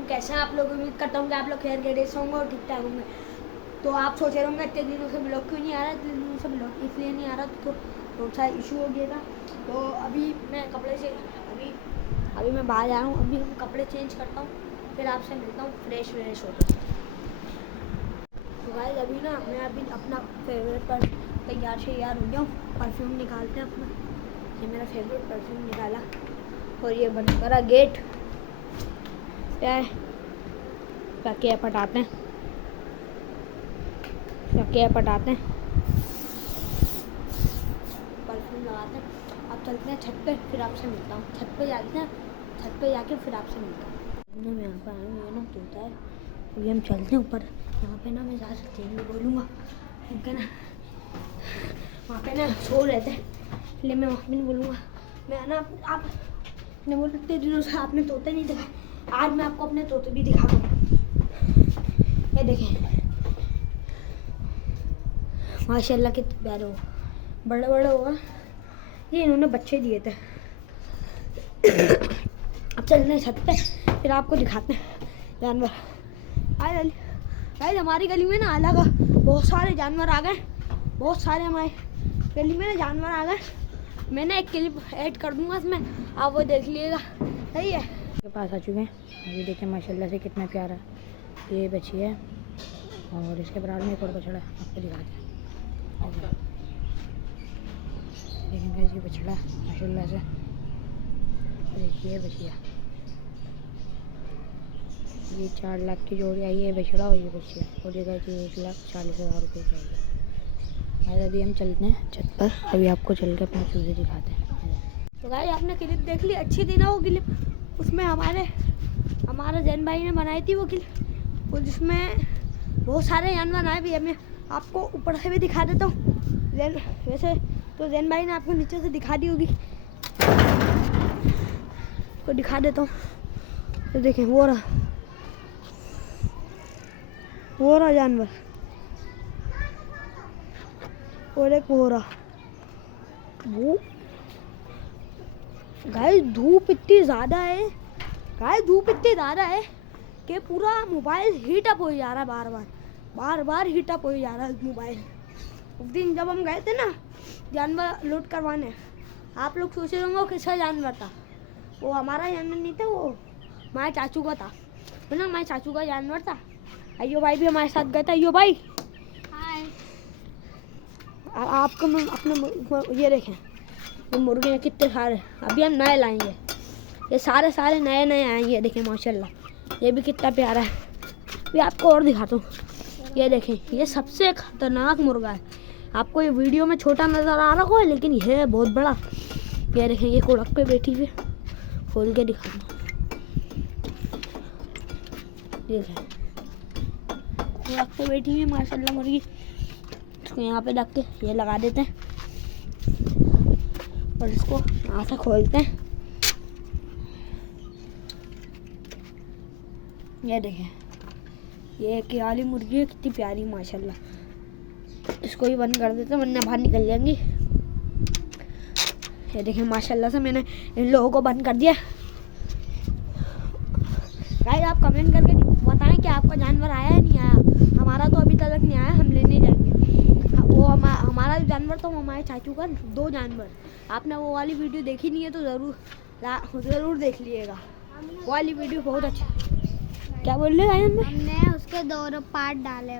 वालेकुम। कैसे हैं आप लोग? उम्मीद करता हूँ कि आप लोग खैर खैरियत से होंगे और ठीक ठाक होंगे। तो आप सोच रहे होंगे इतने दिनों से ब्लॉग क्यों नहीं आ रहा। इतने दिनों से ब्लॉग इसलिए नहीं आ रहा तो थोड़ा सा इशू हो गया था। तो अभी मैं कपड़े से अभी मैं बाहर आया हूँ। अभी हम कपड़े चेंज करता हूँ, फिर आपसे मिलता हूँ फ्रेश व्रेश होकर। तो गाइस अभी ना मैं अभी अपना फेवरेट पर तैयार हो गया हूँ। परफ्यूम निकालते हैं अपना। ये मेरा फेवरेट परफ्यूम निकाला और ये बंद करा गेट। क्या है ताकि पटाते हैं, परफ्यूम लगाते हैं। अब चलते हैं छत पे, फिर आपसे मिलता हूँ। छत पे जाके फिर आपसे मिलता हूँ। मैं यहाँ पर आया हूँ, ये ना तोता है। अभी हम चलते हैं ऊपर। यहाँ पे ना मैं ज़्यादा तेज नहीं बोलूँगा क्योंकि ना वहाँ पे ना सो रहे थे, इसलिए मैं वहाँ पे नहीं बोलूँगा। मैं ना आपने बोला इतने दिनों से आपने तोते नहीं दिखाए, आज मैं आपको अपने तोते भी दिखा दूँ। ये देखें माशाल्लाह कितने प्यारे हो, बड़े बड़े होगा। ये इन्होंने बच्चे दिए थे। अब चलते हैं छत पे, फिर आपको दिखाते हैं जानवर। आज हमारी गली में ना अलग बहुत सारे जानवर आ गए। बहुत सारे हमारे गली में ना जानवर आ गए। मैंने एक क्लिप ऐड कर दूंगा इसमें, आप वो देख लीजिएगा। सही है। के पास आ चुके हैं। अभी देखें माशाल्लाह से कितना प्यारा ये बच्ची है और इसके बराबर में एक और बछड़ा है, आपको दिखाते हैं। देखें कैसी बछड़ा माशाल्लाह से। देखिए बछिया, ये 4 लाख की जोड़ी आई है बछड़ा और ये बच्चिया, और ये कहती है 1,40,000 रुपये की आई है। अभी हम चलते हैं छत पर, अभी आपको चल के अपने चूजे दिखाते हैं। तो गाइस आपने क्लिप देख ली, अच्छी थी ना वो क्लिप। उसमें हमारे जैन भाई ने बनाई थी वो क्लिप, और जिसमें बहुत सारे जानवर आए भी। मैं आपको ऊपर से भी दिखा देता हूँ। वैसे तो जैन भाई ने आपको नीचे से दिखा दी होगी, तो दिखा देता हूँ। तो देखें वो रहा जानवर, और एक वो रहा वो। गाइस धूप इतनी ज़्यादा है कि पूरा मोबाइल हीट अप हो जा रहा है। बार बार हीट अप हो जा रहा है मोबाइल। उस दिन जब हम गए थे ना जानवर लोड करवाने, आप लोग सोच रहे होंगे किसका जानवर था। वो हमारा जानवर नहीं था, वो हमारे चाचू का था। है ना, हमारे चाचू का जानवर था। अयो भाई भी हमारे साथ गए थे। अयो भाई हाय। आपको मैं अपने ये देखें, ये मुर्गे हैं कितने सारे। अभी हम नए लाएंगे, ये सारे नए आएंगे। देखें माशाल्लाह ये भी कितना प्यारा है। अभी आपको और दिखाता हूँ। ये देखें, ये सबसे खतरनाक मुर्गा है। आपको ये वीडियो में छोटा नज़र आ रहा होगा, लेकिन ये है बहुत बड़ा। ये देखें, ये कुड़क पे बैठी हुई, खोल के दिखाता हूँ। देखें कुड़क पे बैठी हुई माशाल्लाह मुर्गी। इसको यहाँ पे रख के ये लगा देते हैं और इसको यहाँ से खोलते हैं। ये देखें, ये कियाली मुर्गी है, कितनी प्यारी माशाल्लाह। इसको भी बंद कर देते हैं वरना बाहर निकल जाएंगी। ये देखें माशाल्लाह से मैंने इन लोगों को बंद कर दिया। गाइस आप कमेंट करके बताएं कि आपका जानवर आया है नहीं आया। हमारा तो अभी तक नहीं आया, हम लेने जाएंगे। वो हमारा जानवर तो हमारे चाचू का 2 जानवर। आपने वो वाली वीडियो देखी नहीं है तो ज़रूर देख लीजिएगा। वो वाली वीडियो बहुत अच्छी। क्या बोल रहे हैं? हमने उसके 2 पार्ट डाले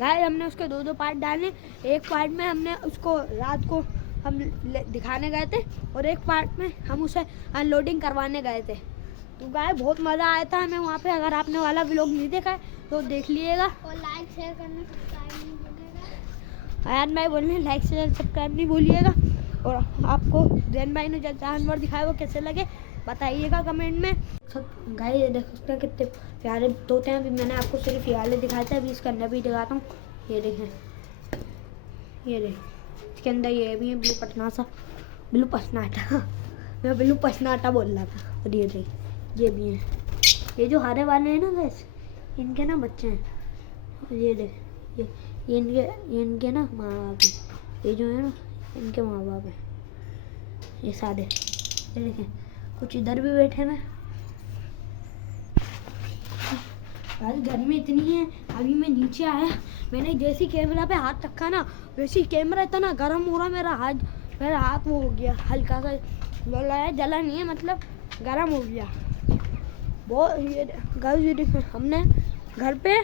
गाइस हमने उसके 2 पार्ट डाले। एक पार्ट में हमने उसको रात को हम दिखाने गए थे और एक पार्ट में हम उसे अनलोडिंग करवाने गए थे। तो गाइस बहुत मज़ा आया था हमें वहाँ पे। अगर आपने वाला व्लॉग नहीं देखा है तो देख लीजिएगा। और लाइक शेयर करना सब्सक्राइब नहीं भूलिएगा। आयन भाई बोल रहे हैं लाइक शेयर सब्सक्राइब नहीं भूलिएगा। और आपको जैन भाई ने जानवर दिखाया वो कैसे लगे बताइएगा कमेंट में। गाइस ये देख सकते हैं कितने प्यारे तोते हैं। अभी मैंने आपको सिर्फ ये वाले दिखाए थे, अभी इसके अंदर भी दिखाता हूँ। ये देखें, ये देख इसके अंदर ये भी है ब्लू पसनाटा मैं ब्लू पसनाटा बोल रहा था। और ये देख ये भी हैं। ये जो हरे वाले हैं ना गाइस, इनके ना बच्चे हैं। ये देख ये इनके ना माँ बाप हैं। ये जो है ना इनके माँ बाप हैं ये सारे। ये देखें कुछ इधर भी बैठे हैं। गाइस गर्मी इतनी है, अभी मैं नीचे आया, मैंने जैसे कैमरा पे हाथ रखा ना वैसे ही कैमरा इतना गर्म हो रहा, मेरा हाथ वो हो गया, हल्का सा जला नहीं है, मतलब गर्म हो गया बहुत। ये गाइस ये देखो, हमने घर पे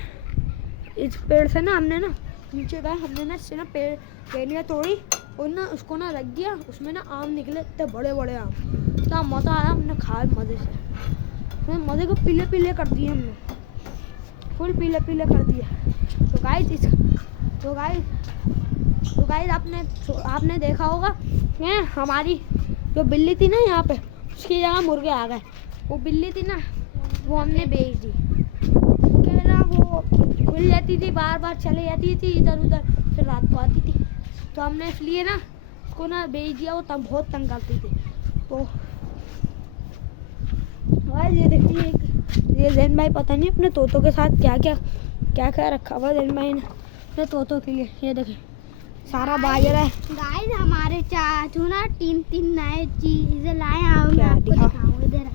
इस पेड़ से ना हमने ना नीचे गए, हमने ना इससे ना पेड़ियाँ तोड़ी और ना उसको ना रख दिया, उसमें ना आम निकले इतने बड़े बड़े आम, इतना मज़ा आया, हमने खाया मज़े से, मज़े को पीले पीले कर दिए हमने, फुल पीले पीले कर दिए। तो गाइस आपने देखा होगा कि हमारी जो बिल्ली थी ना यहाँ पे, उसकी जगह मुर्गे आ गए। वो बिल्ली थी ना वो हमने बेच दी, क्योंकि ना वो खुल जाती थी, बार बार चले जाती थी इधर उधर, फिर रात को आती थी, तो हमने इसलिए ना उसको ना बेच दिया। वो तब बहुत तंग करती थी। तो ये देखिए, ये जैन भाई पता नहीं अपने तोतों के साथ क्या रखा हुआ जैन भाई ने अपने तोतों के लिए। ये देखिए सारा बाजरा है। गाइस हमारे चाचू ना तीन नए चीजें लाए हैं, मैं आपको दिखाऊंगा। इधर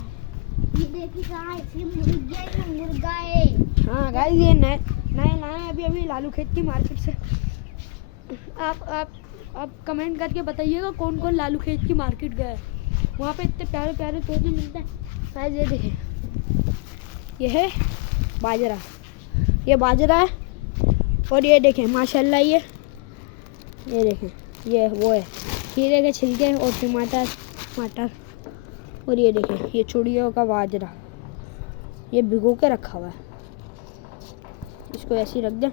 ये देखिए गाइस, ये मुर्गा है। हाँ गाइस ये नए लाए हैं अभी लालू खेत की मार्केट से। आप कमेंट करके बताइएगा कौन कौन लालू खेत की मार्केट गया है, वहाँ पे इतने प्यारे प्यारे तोते मिलते हैं। गाइस ये देखें, ये है बाजरा, ये बाजरा है। और ये देखें माशाल्लाह, ये देखें, ये वो है खीरे के छिलके और टमाटर। और ये देखें, ये चूड़ियों का बाजरा, ये भिगो के रखा हुआ है। इसको ऐसे ही रख दें,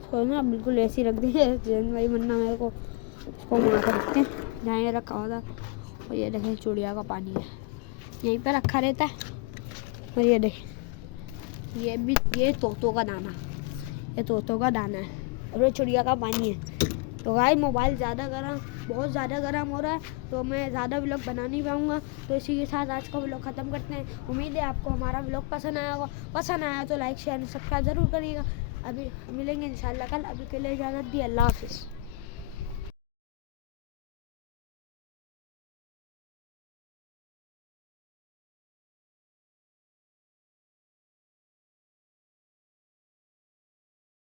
इसको ना बिल्कुल ऐसे ही रख दें जैन भाई, वरना मेरे को इसको मार कर रखते हैं जहाँ ये रखा हुआ था। और ये देखें चूड़िया का पानी है, यहीं पे रखा रहता है। और ये देखें, ये तोतों का दाना, ये तोतों का दाना है और ये चिड़िया का पानी है। तो गाइस मोबाइल बहुत ज़्यादा गर्म हो रहा है, तो मैं ज़्यादा व्लॉग बना नहीं पाऊँगा। तो इसी के साथ आज का व्लॉग ख़त्म करते हैं। उम्मीद है आपको हमारा व्लॉग पसंद आया होगा। पसंद आया तो लाइक शेयर सब्सक्राइब ज़रूर करिएगा। अभी मिलेंगे इंशाल्लाह कल। अभी के लिए इजाज़त दी, अल्लाह हाफिज़।